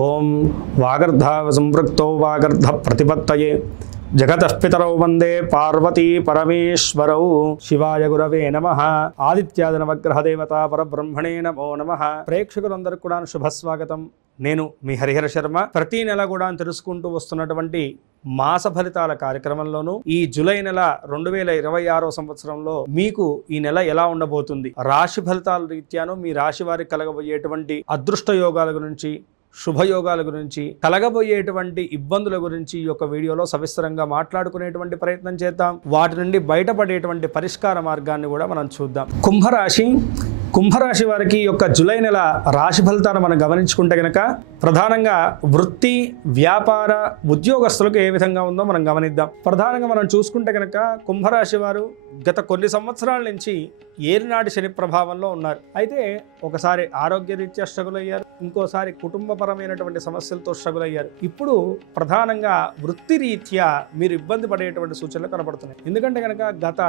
ఓం వాగర్ధావ సంపృక్తో వాగర్ధ ప్రతిపత్తయే జగతః పితరౌ వందే పార్వతీ పరమేశ్వరౌ. శివాయ గురవే నమః. ఆదిత్యాది నవగ్రహ దేవత పరబ్రహ్మణే నమో నమః. ప్రేక్షకులందరికీ కూడా శుభస్వాగతం. నేను మీ హరిహర శర్మ. ప్రతి నెల కూడా తెలుసుకుంటూ వస్తున్నటువంటి మాస ఫలితాల కార్యక్రమంలోనూ ఈ జూలై నెల 2026 సంవత్సరంలో మీకు ఈ నెల ఎలా ఉండబోతుంది, రాశి ఫలితాల రీత్యాను మీ రాశి వారికి కలగబోయేటువంటి అదృష్ట యోగాల గురించి, శుభయోగాల గురించి, కలగబోయేటువంటి ఇబ్బందుల గురించి ఈ యొక్క వీడియోలో సవిస్తరంగా మాట్లాడుకునేటువంటి ప్రయత్నం చేద్దాం. వాటి నుండి బయటపడేటువంటి పరిష్కార మార్గాన్ని కూడా మనం చూద్దాం. కుంభరాశి వారికి యొక్క జూలై నెల రాశి ఫలితాన్ని మనం గమనించుకుంటే కనుక ప్రధానంగా వృత్తి, వ్యాపార, ఉద్యోగస్తులకు ఏ విధంగా ఉందో మనం గమనిద్దాం. ప్రధానంగా మనం చూసుకుంటే కనుక కుంభరాశి వారు గత కొన్ని సంవత్సరాల నుంచి ఏలినాటి శని ప్రభావంలో ఉన్నారు. అయితే ఒకసారి ఆరోగ్య రీత్యా స్ట్రగుల్ అయ్యారు, ఇంకోసారి కుటుంబపరమైనటువంటి సమస్యలతో స్ట్రగుల్ అయ్యారు. ఇప్పుడు ప్రధానంగా వృత్తి రీత్యా మీరు ఇబ్బంది పడేటువంటి సూచనలు కనబడుతున్నాయి. ఎందుకంటే కనుక గత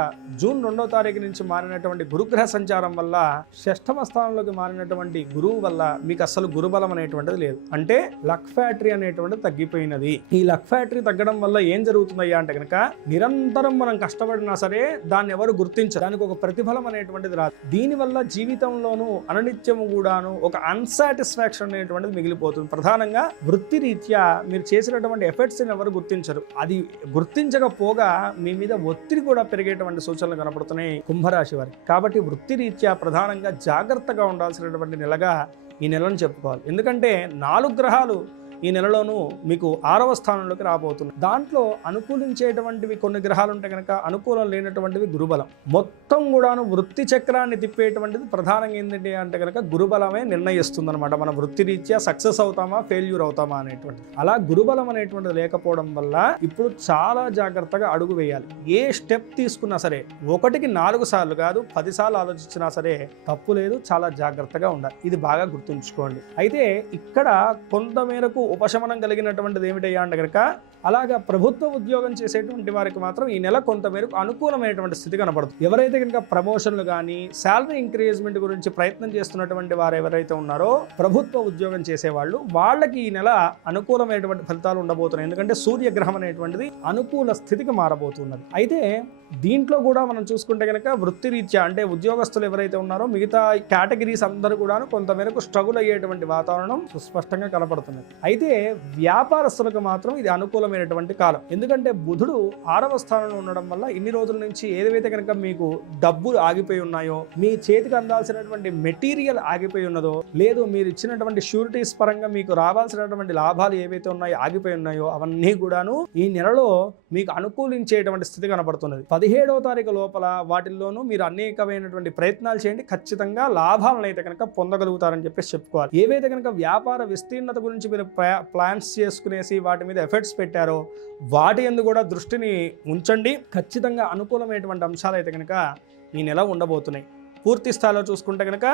జూన్ 2వ తారీఖు నుంచి మారినటువంటి గురుగ్రహ సంచారం వల్ల, షష్ఠమ స్థానంలోకి మారినటువంటి గురువు వల్ల మీకు అసలు గురుబలం అనేటువంటిది లేదు. అంటే లక్ ఫ్యాక్టరీ అనేటువంటిది తగ్గిపోయినది. ఈ లక్ ఫ్యాక్టరీ తగ్గడం వల్ల ఏం జరుగుతుందయ్యా అంటే కనుక నిరంతరం మనం కష్టపడినా సరే దాన్ని ఎవరు గుర్తించరు, దానికి ఒక ప్రతిఫలం అనేటువంటిది రాదు. దీనివల్ల జీవితంలోనూ అననిత్యము కూడాను ఒక అన్సాటిస్ఫాక్షన్ అనేటువంటిది మిగిలిపోతుంది. ప్రధానంగా వృత్తి రీత్యా మీరు చేసినటువంటి ఎఫర్ట్స్ ఎవరు గుర్తించరు. అది గుర్తించకపోగా మీ మీద ఒత్తిడి కూడా పెరిగేటువంటి సూచనలు కనపడుతున్నాయి కుంభరాశి వారికి. కాబట్టి వృత్తి రీత్యా ప్రధానంగా జాగ్రత్తగా ఉండాల్సినటువంటి నెలగా ఈ నెలను చెప్పుకోవాలి. ఎందుకంటే 4 గ్రహాలు ఈ నెలలోనూ మీకు 6వ స్థానంలోకి రాబోతున్నాయి. దాంట్లో అనుకూలించేటువంటివి కొన్ని గ్రహాలు ఉంటే కనుక అనుకూలం లేనటువంటివి గురుబలం. మొత్తం కూడాను వృత్తి చక్రాన్ని తిప్పేటువంటిది ప్రధానంగా ఏంటంటే అంటే కనుక గురుబలమే నిర్ణయిస్తుంది అనమాట. మన వృత్తి రీత్యా సక్సెస్ అవుతామా, ఫెయిల్యూర్ అవుతామా అనేటువంటిది. అలా గురుబలం అనేటువంటిది లేకపోవడం వల్ల ఇప్పుడు చాలా జాగ్రత్తగా అడుగు వేయాలి. ఏ స్టెప్ తీసుకున్నా సరే 1కి 4 సార్లు కాదు 10 సార్లు ఆలోచించినా సరే తప్పు లేదు. చాలా జాగ్రత్తగా ఉండాలి. ఇది బాగా గుర్తుంచుకోండి. అయితే ఇక్కడ కొంతమేరకు ఉపశమనం కలిగినటువంటిది ఏమిటయ్యా అంటే కనుక అలాగా ప్రభుత్వ ఉద్యోగం చేసేటువంటి వారికి మాత్రం ఈ నెల కొంతమేరకు అనుకూలమైనటువంటి స్థితి కనబడుతుంది. ఎవరైతే కనుక ప్రమోషన్లు కానీ శాలరీ ఇంక్రీజ్మెంట్ గురించి ప్రయత్నం చేస్తున్నటువంటి వారు ఎవరైతే ఉన్నారో ప్రభుత్వ ఉద్యోగం చేసేవాళ్ళు, వాళ్ళకి ఈ నెల అనుకూలమైనటువంటి ఫలితాలు ఉండబోతున్నాయి. ఎందుకంటే సూర్యగ్రహం అనేటువంటిది అనుకూల స్థితికి మారబోతున్నది. అయితే దీంట్లో కూడా మనం చూసుకుంటే కనుక వృత్తి రీత్యా అంటే ఉద్యోగస్తులు ఎవరైతే ఉన్నారో మిగతా కేటగిరీస్ అందరూ కూడా కొంతమేరకు స్ట్రగుల్ అయ్యేటువంటి వాతావరణం సుస్పష్టంగా కనపడుతున్నది. అయితే వ్యాపారస్తులకు మాత్రం ఇది అనుకూలమైనటువంటి కాలం. ఎందుకంటే బుధుడు 6వ స్థానంలో ఉండడం వల్ల ఇన్ని రోజుల నుంచి ఏదైతే కనుక మీకు డబ్బులు ఆగిపోయి ఉన్నాయో, మీ చేతికి అందాల్సినటువంటి మెటీరియల్ ఆగిపోయి ఉన్నదో, లేదు మీరు ఇచ్చినటువంటి షూరిటీస్ పరంగా మీకు రావాల్సినటువంటి లాభాలు ఏవైతే ఉన్నాయో ఆగిపోయి ఉన్నాయో అవన్నీ కూడాను ఈ నెలలో మీకు అనుకూలించేటువంటి స్థితి కనబడుతున్నది. 17వ తారీఖు లోపల వాటిల్లోనూ మీరు అనేకమైనటువంటి ప్రయత్నాలు చేయండి. ఖచ్చితంగా లాభాలను అయితే కనుక పొందగలుగుతారని చెప్పేసి చెప్పుకోవాలి. ఏవైతే కనుక వ్యాపార విస్తీర్ణత గురించి మీరు ప్లాన్స్ చేసుకునేసి వాటి మీద ఎఫర్ట్స్ పెట్టారో వాటి యందు కూడా దృష్టిని ఉంచండి. ఖచ్చితంగా అనుకూలమైనటువంటి అంశాలు అయితే కనుక ఈ నెల ఉండబోతున్నాయి. పూర్తి స్థాయిలో చూసుకుంటే కనుక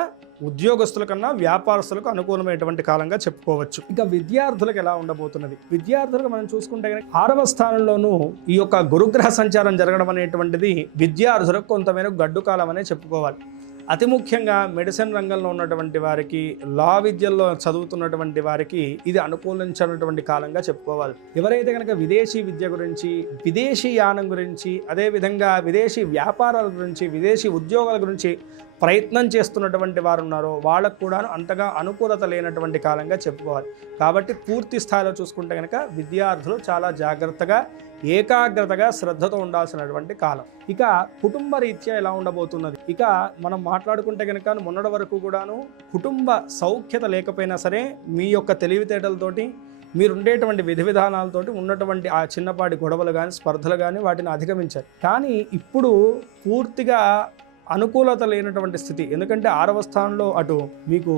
ఉద్యోగస్తుల కన్నా వ్యాపారస్తులకు అనుకూలమైనటువంటి కాలంగా చెప్పుకోవచ్చు. ఇక విద్యార్థులకు ఎలా ఉండబోతున్నది? విద్యార్థులకు మనం చూసుకుంటే కనుక 6వ స్థానంలోనూ ఈ యొక్క గురుగ్రహ సంచారం జరగడం అనేటువంటిది విద్యార్థులకు కొంతమేరకు గడ్డు కాలం అనే చెప్పుకోవాలి. అతి ముఖ్యంగా మెడిసిన్ రంగంలో ఉన్నటువంటి వారికి, లా విద్యల్లో చదువుతున్నటువంటి వారికి ఇది అనుకూలించినటువంటి కాలంగా చెప్పుకోవాలి. ఎవరైతే కనుక విదేశీ విద్య గురించి, విదేశీ యానం గురించి, అదేవిధంగా విదేశీ వ్యాపారాల గురించి, విదేశీ ఉద్యోగాల గురించి ప్రయత్నం చేస్తున్నటువంటి వారు ఉన్నారో వాళ్ళకు కూడా అంతగా అనుకూలత లేనటువంటి కాలంగా చెప్పుకోవాలి. కాబట్టి పూర్తి స్థాయిలో చూసుకుంటే కనుక విద్యార్థులు చాలా జాగ్రత్తగా, ఏకాగ్రతగా, శ్రద్ధతో ఉండాల్సినటువంటి కాలం. ఇక కుటుంబ రీత్యా ఎలా ఉండబోతున్నది? ఇక మనం మాట్లాడుకుంటే కనుక మొన్నటి వరకు కూడాను కుటుంబ సౌఖ్యత లేకపోయినా సరే మీ యొక్క తెలివితేటలతోటి, మీరు ఉండేటువంటి విధి విధానాలతోటి ఉన్నటువంటి ఆ చిన్నపాటి గొడవలు కానీ, స్పర్ధలు కానీ వాటిని అధిగమించారు. కానీ ఇప్పుడు పూర్తిగా అనుకూలత లేనటువంటి స్థితి. ఎందుకంటే 6వ స్థానంలో అటు మీకు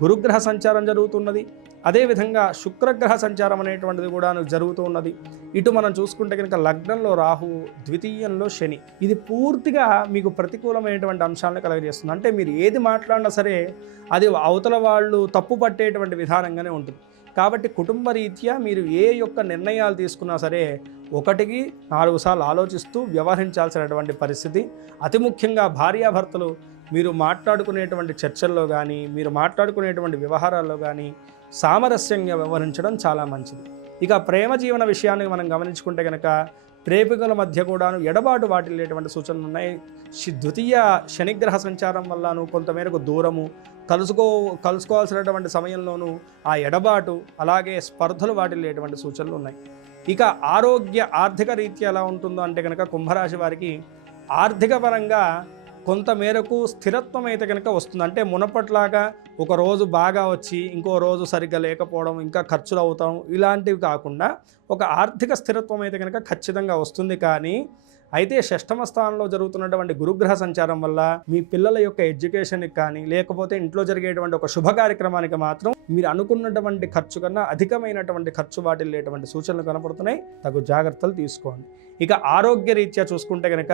గురుగ్రహ సంచారం జరుగుతున్నది, అదేవిధంగా శుక్రగ్రహ సంచారం అనేటువంటిది కూడా జరుగుతూ ఉన్నది. ఇటు మనం చూసుకుంటే కనుక లగ్నంలో రాహు, ద్వితీయంలో శని. ఇది పూర్తిగా మీకు ప్రతికూలమైనటువంటి అంశాలను కలగజేస్తుంది. అంటే మీరు ఏది మాట్లాడినా సరే అది అవతల వాళ్ళు తప్పు పట్టేటువంటి విధానంగానే ఉంటుంది. కాబట్టి కుటుంబ రీత్యా మీరు ఏ యొక్క నిర్ణయాలు తీసుకున్నా సరే 1కి 4 సార్లు ఆలోచిస్తూ వ్యవహరించాల్సినటువంటి పరిస్థితి. అతి ముఖ్యంగా భార్యాభర్తలు మీరు మాట్లాడుకునేటువంటి చర్చల్లో కానీ, మీరు మాట్లాడుకునేటువంటి వ్యవహారాల్లో కానీ సామరస్యంగా వ్యవహరించడం చాలా మంచిది. ఇక ప్రేమ జీవన విషయాన్ని మనం గమనించుకుంటే కనుక ప్రేమికుల మధ్య కూడాను ఎడబాటు వాటిల్లేటువంటి సూచనలు ఉన్నాయి. ద్వితీయ శనిగ్రహ సంచారం వల్లను కొంతమేరకు దూరము, కలుసుకోవాల్సినటువంటి సమయంలోనూ ఆ ఎడబాటు, అలాగే స్పర్ధలు వాటిల్లేటువంటి సూచనలు ఉన్నాయి. ఇక ఆర్థిక రీత్యా ఎలా ఉంటుందో అంటే కనుక కుంభరాశి వారికి ఆర్థిక పరంగా కొంతమేరకు స్థిరత్వం అయితే కనుక వస్తుంది. అంటే మునపట్లాగా ఒక రోజు బాగా వచ్చి ఇంకో రోజు సరిగ్గా లేకపోవడం, ఇంకా ఖర్చులు అవుతాం, ఇలాంటివి కాకుండా ఒక ఆర్థిక స్థిరత్వం అయితే కనుక ఖచ్చితంగా వస్తుంది. కానీ అయితే షష్టమ స్థానంలో జరుగుతున్నటువంటి గురుగ్రహ సంచారం వల్ల మీ పిల్లల యొక్క ఎడ్యుకేషన్కి కానీ లేకపోతే ఇంట్లో జరిగేటువంటి ఒక శుభ కార్యక్రమానికి మాత్రం మీరు అనుకున్నటువంటి ఖర్చు కన్నా అధికమైనటువంటి ఖర్చు వాటిల్లేటువంటి సూచనలు కనపడుతున్నాయి. తగు జాగ్రత్తలు తీసుకోండి. ఇక ఆరోగ్య రీత్యా చూసుకుంటే కనుక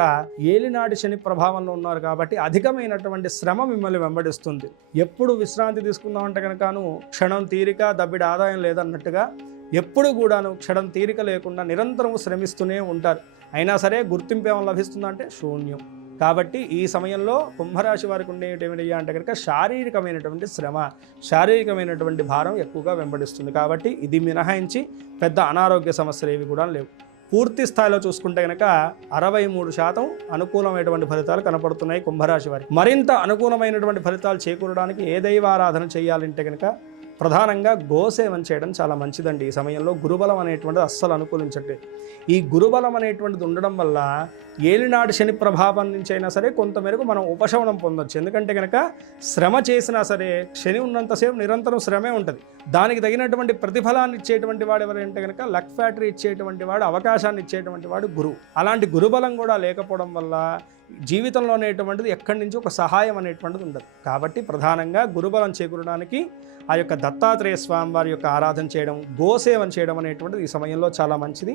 ఏలినాటి శని ప్రభావంలో ఉన్నారు కాబట్టి అధికమైనటువంటి శ్రమ మిమ్మల్ని వెంబడిస్తుంది. ఎప్పుడు విశ్రాంతి తీసుకుందామంటే కనుకను క్షణం తీరిక దబ్బిడి ఆదాయం లేదన్నట్టుగా ఎప్పుడు కూడాను క్షణం తీరిక లేకుండా నిరంతరం శ్రమిస్తూనే ఉంటారు. అయినా సరే గుర్తింపు ఏమైనా లభిస్తుందంటే శూన్యం. కాబట్టి ఈ సమయంలో కుంభరాశి వారికి ఉండేవి ఏమిటయ్యా అంటే కనుక శారీరకమైనటువంటి శ్రమ, శారీరకమైనటువంటి భారం ఎక్కువగా వెంబడిస్తుంది. కాబట్టి ఇది మినహాయించి పెద్ద అనారోగ్య సమస్యలు ఏవి కూడా లేవు. పూర్తి స్థాయిలో చూసుకుంటే కనుక 63% అనుకూలమైనటువంటి ఫలితాలు కనపడుతున్నాయి కుంభరాశి వారికి. మరింత అనుకూలమైనటువంటి ఫలితాలు చేకూరడానికి ఏ దైవారాధన చేయాలంటే కనుక ప్రధానంగా గోసేవం చేయడం చాలా మంచిదండి. ఈ సమయంలో గురుబలం అనేటువంటిది అస్సలు అనుకూలించట్లేదు. ఈ గురుబలం అనేటువంటిది ఉండడం వల్ల ఏలినాటి శని ప్రభావం నుంచి అయినా సరే కొంతమేరకు మనం ఉపశమనం పొందొచ్చు. ఎందుకంటే కనుక శ్రమ చేసినా సరే శని ఉన్నంతసేపు నిరంతరం శ్రమే ఉంటుంది. దానికి తగినటువంటి ప్రతిఫలాన్ని ఇచ్చేటువంటి వాడు ఎవరంటే కనుక లక్ ఫ్యాక్టరీ ఇచ్చేటువంటి వాడు, అవకాశాన్ని ఇచ్చేటువంటి వాడు గురువు. అలాంటి గురుబలం కూడా లేకపోవడం వల్ల జీవితంలో అనేటువంటిది ఎక్కడి నుంచి ఒక సహాయం అనేటువంటిది ఉండదు. కాబట్టి ప్రధానంగా గురుబలం చేకూరడానికి ఆ యొక్క దత్తాత్రేయ స్వామి వారి యొక్క ఆరాధన చేయడం, గోసేవం చేయడం అనేటువంటిది ఈ సమయంలో చాలా మంచిది.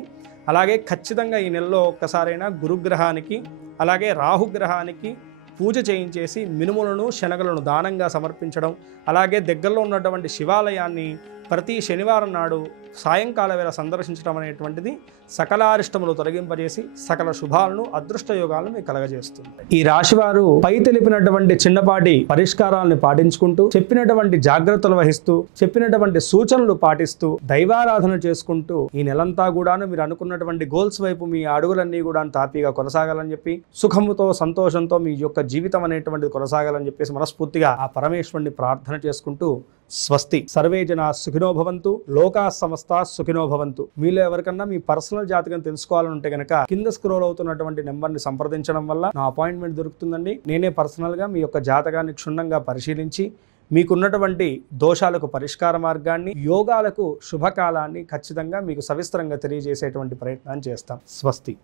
అలాగే ఖచ్చితంగా ఈ నెలలో ఒక్కసారైనా గురుగ్రహానికి అలాగే రాహుగ్రహానికి పూజ చేయించేసి మినుములను శనగలను దానంగా సమర్పించడం, అలాగే దగ్గరలో ఉన్నటువంటి శివాలయాన్ని ప్రతి శనివారం నాడు సాయంకాల వేళ సందర్శించడం అనేటువంటిది సకలారిష్టములు తొలగింపజేసి సకల శుభాలను, అదృష్ట యోగాలను మీకు కలగజేస్తుంది. ఈ రాశివారు పై తెలిపినటువంటి చిన్నపాటి పరిష్కారాలను పాటించుకుంటూ, చెప్పినటువంటి జాగ్రత్తలు వహిస్తూ, చెప్పినటువంటి సూచనలు పాటిస్తూ, దైవారాధన చేసుకుంటూ ఈ నెలంతా కూడాను మీరు అనుకున్నటువంటి గోల్స్ వైపు మీ అడుగులన్నీ కూడా తాపీగా కొనసాగాలని చెప్పి, సుఖముతో సంతోషంతో మీ యొక్క జీవితం అనేటువంటిది కొనసాగాలని చెప్పేసి మనస్ఫూర్తిగా ఆ పరమేశ్వరుని ప్రార్థన చేసుకుంటూ స్వస్తి. సర్వే జనా సుఖినో భవంతు, లోకా సమస్తా సుఖినో భవంతు. మీలో ఎవరికన్నా మీ పర్సనల్ జాతకం తెలుసుకోవాలంటే కనుక కింద స్క్రోల్ అవుతున్నటువంటి నెంబర్ని సంప్రదించడం వల్ల నా అపాయింట్మెంట్ దొరుకుతుందండి. నేనే పర్సనల్గా మీ యొక్క జాతకాన్ని క్షుణ్ణంగా పరిశీలించి మీకున్నటువంటి దోషాలకు పరిష్కార మార్గాన్ని, యోగాలకు శుభకాలాన్ని ఖచ్చితంగా మీకు సవిస్తరంగా తెలియజేసేటువంటి ప్రయత్నం చేస్తాం. స్వస్తి.